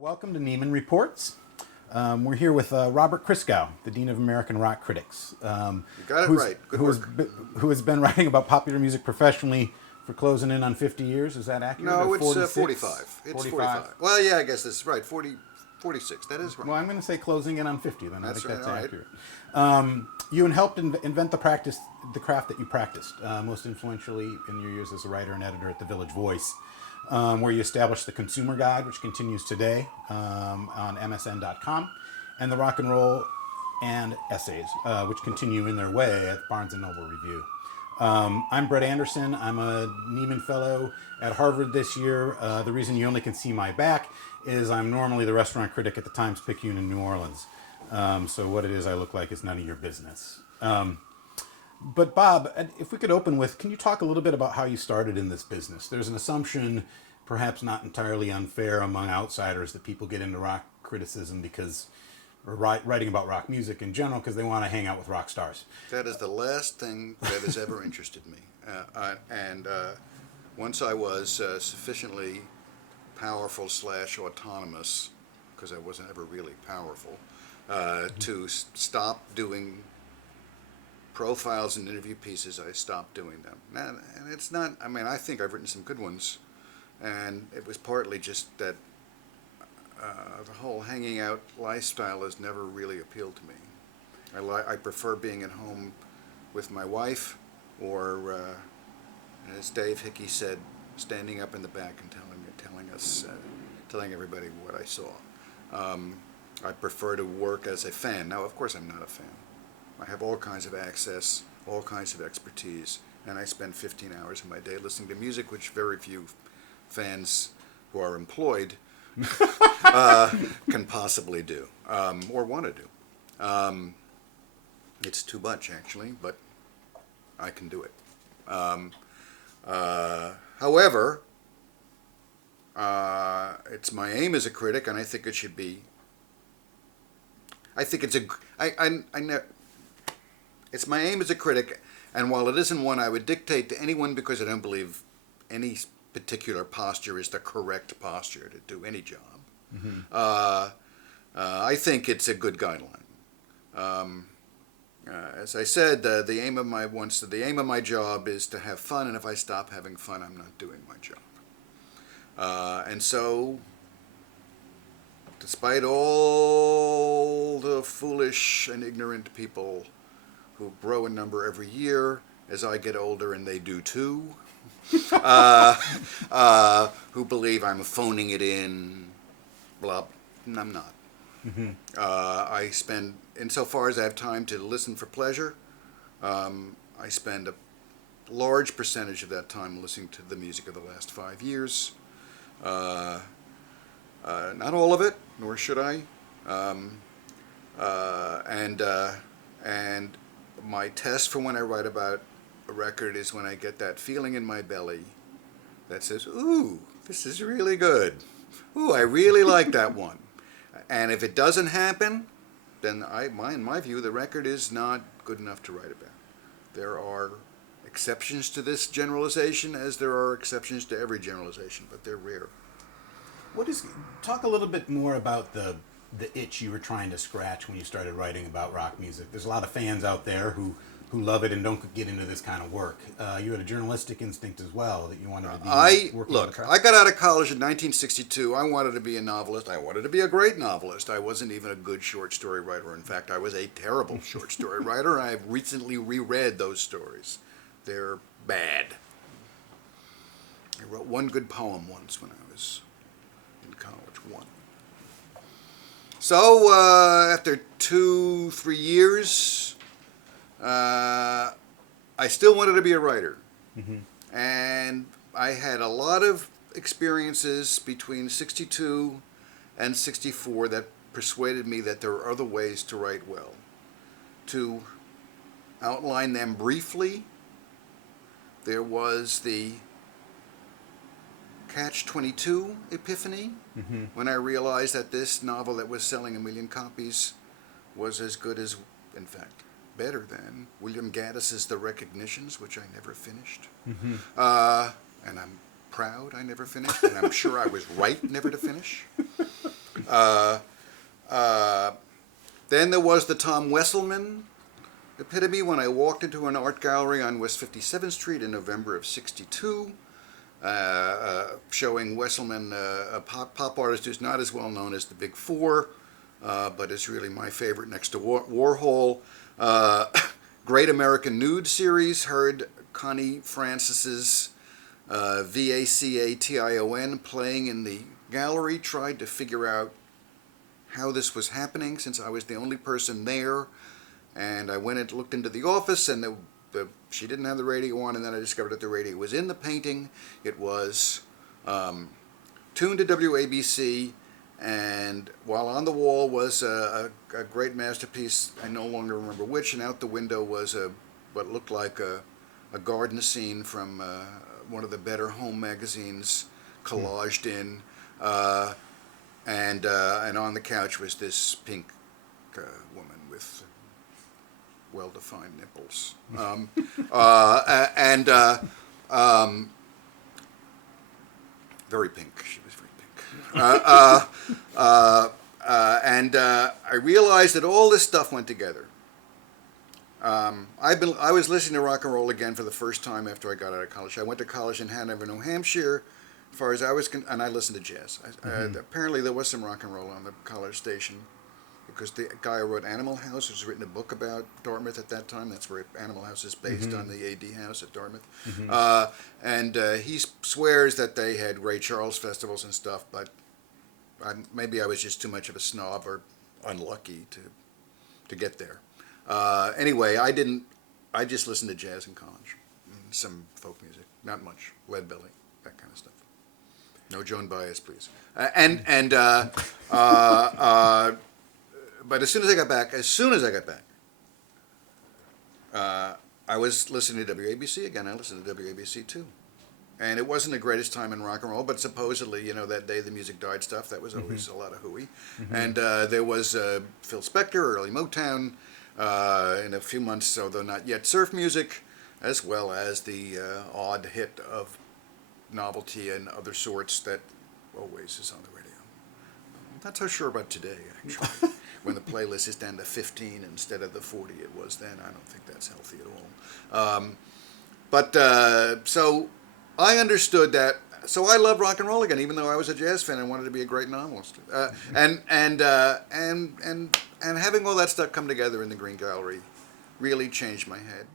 Welcome to Nieman Reports. We're here with Robert Christgau, the Dean of American Rock Critics. You got it right. Good work. Who has been writing about popular music professionally for closing in on 50 years. Is that accurate? No, Or it's 45. It's 45. Well, yeah, I guess that's right. 46. That is right. Well, I'm going to say closing in on 50 then. That's I think right. that's accurate. You helped invent the craft that you practiced, most influentially in your years as a writer and editor at the Village Voice, where you established the Consumer Guide, which continues today on MSN.com, and the Rock and Roll and Essays, which continue in their way at Barnes & Noble Review. I'm Brett Anderson. I'm a Nieman Fellow at Harvard this year. The reason you only can see my back is I'm normally the restaurant critic at the Times-Picayune in New Orleans. So what it is I look like is none of your business. But Bob, if we could open with, can you talk a little bit about how you started in this business? There's an assumption, perhaps not entirely unfair among outsiders, that people get into rock criticism or writing about rock music in general because they want to hang out with rock stars. That is the last thing that has ever interested me. Once I was sufficiently powerful / autonomous, because I wasn't ever really powerful, to stop doing profiles and interview pieces, I stopped doing them. And it's not, I think I've written some good ones, and it was partly just that the whole hanging out lifestyle has never really appealed to me. I prefer being at home with my wife, or as Dave Hickey said, standing up in the back and telling everybody what I saw. I prefer to work as a fan. Now, of course, I'm not a fan. I have all kinds of access, all kinds of expertise, and I spend 15 hours of my day listening to music, which very few fans who are employed can possibly do, or want to do. It's too much, actually, but I can do it. However, it's my aim as a critic, and I think it should be. I think it's it's my aim as a critic, and while it isn't one I would dictate to anyone, because I don't believe any particular posture is the correct posture to do any job. Mm-hmm. I think it's a good guideline. As I said, the aim of my job is to have fun, and if I stop having fun, I'm not doing my job. And so, despite all the foolish and ignorant people who grow in number every year as I get older, and they do too, who believe I'm phoning it in, blah, I'm not. Mm-hmm. I spend, insofar as I have time to listen for pleasure, I spend a large percentage of that time listening to the music of the last 5 years. Not all of it, nor should I. And my test for when I write about a record is when I get that feeling in my belly that says, ooh, this is really good. Ooh, I really like that one. And if it doesn't happen, then in my view, the record is not good enough to write about. There are exceptions to this generalization, as there are exceptions to every generalization, but they're rare. Talk a little bit more about the itch you were trying to scratch when you started writing about rock music. There's a lot of fans out there who love it and don't get into this kind of work. You had a journalistic instinct as well, that you wanted to be working on the press. I got out of college in 1962. I wanted to be a novelist. I wanted to be a great novelist. I wasn't even a good short story writer. In fact, I was a terrible short story writer. I've recently reread those stories. They're bad. I wrote one good poem once when I was in college. One. So after 2-3 years, I still wanted to be a writer. Mm-hmm. And I had a lot of experiences between 62 and 64 that persuaded me that there are other ways to write well. To outline them briefly, there was the Catch-22 epiphany, mm-hmm. when I realized that this novel that was selling 1 million copies was as good as, in fact, better than William Gaddis's The Recognitions, which I never finished. Mm-hmm. And I'm proud I never finished, and I'm sure I was right never to finish. Then there was the Tom Wesselman epitome when I walked into an art gallery on West 57th Street in November of '62, showing Wesselman, a pop artist who's not as well known as the Big Four, but is really my favorite next to Warhol. Great American Nude series, heard Connie Francis's VACATION playing in the gallery, tried to figure out how this was happening since I was the only person there. And I went and looked into the office, and she didn't have the radio on, and then I discovered that the radio was in the painting. It was tuned to WABC, and while on the wall was a great masterpiece, I no longer remember which, and out the window was what looked like a garden scene from one of the Better Home magazines, collaged in, and on the couch was this pink woman with well-defined nipples, very pink. She was very pink, and I realized that all this stuff went together. I was listening to rock and roll again for the first time after I got out of college. I went to college in Hanover, New Hampshire. As far as I was, and I listened to jazz. Apparently, there was some rock and roll on the college station, because the guy who wrote Animal House has written a book about Dartmouth at that time. That's where Animal House is based, on the AD House at Dartmouth. And he swears that they had Ray Charles festivals and stuff, but maybe I was just too much of a snob or unlucky to get there. Anyway, I just listened to jazz in college, some folk music, not much, Lead Belly, that kind of stuff. No Joan Baez, please. But as soon as I got back, I was listening to WABC again. I listened to WABC too. And it wasn't the greatest time in rock and roll, but supposedly, that day the music died stuff, that was always a lot of hooey. And there was Phil Spector, early Motown, in a few months, although not yet, surf music, as well as the odd hit of novelty and other sorts that always is on the radio. I'm not so sure about today, actually. When the playlist is down to 15 instead of the 40 it was then. I don't think that's healthy at all. So I understood that. So I love rock and roll again, even though I was a jazz fan and wanted to be a great novelist. And having all that stuff come together in the Green Gallery really changed my head.